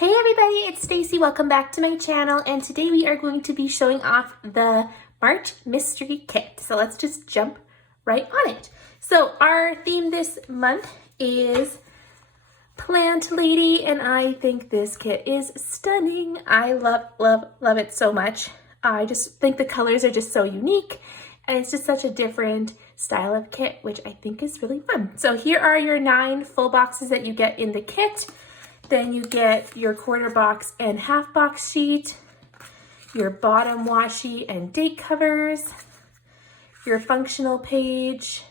Hey everybody, it's Stacy. Welcome back to my channel, and today we are going to be showing off the March mystery kit. So let's just jump right on it. So our theme this month is Plant Lady, and I think this kit is stunning. I love it so much. I just think the colors are just so unique, and it's just such a different style of kit, which I think is really fun. So here are your 9 full boxes that you get in the kit. Then you get your quarter box and half box sheet, your bottom washi and date covers, your functional page,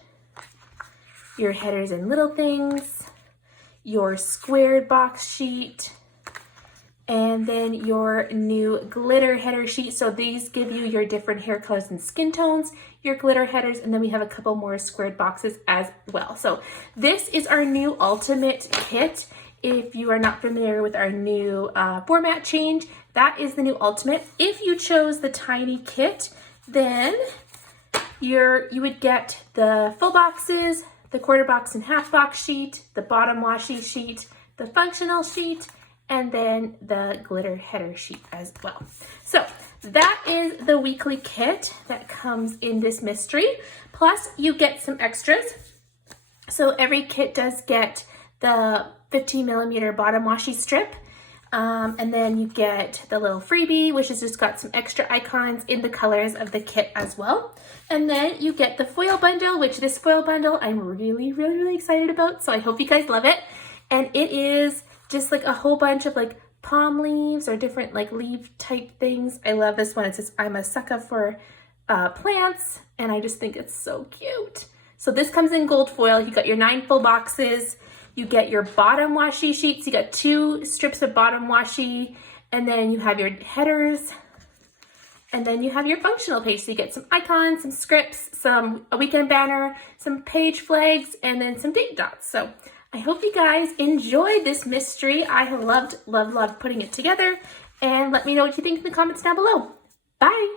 your headers and little things, your squared box sheet, and then your new glitter header sheet. So these give you your different hair colors and skin tones, your glitter headers, and then we have a couple more squared boxes as well. So this is our new ultimate kit. If you are not familiar with our new format change, that is the new ultimate. If you chose the tiny kit, then you would get the full boxes, the quarter box and half box sheet, the bottom washi sheet, the functional sheet, and then the glitter header sheet as well. So that is the weekly kit that comes in this mystery. Plus you get some extras. So every kit does get the 15mm bottom washi strip, and then you get the little freebie, which has just got some extra icons in the colors of the kit as well. And then you get the foil bundle, which this foil bundle I'm really excited about, so I hope you guys love it. And it is just like a whole bunch of like palm leaves or different like leaf type things. I love this one. It says I'm a sucker for plants, and I just think it's so cute. So this comes in gold foil. You got your 9 full boxes. You get your bottom washi sheets. You got 2 strips of bottom washi, and then you have your headers, and then you have your functional page. So you get some icons, some scripts, a weekend banner, some page flags, and then some date dots. So I hope you guys enjoyed this mystery. I have loved putting it together, and let me know what you think in the comments down below. Bye.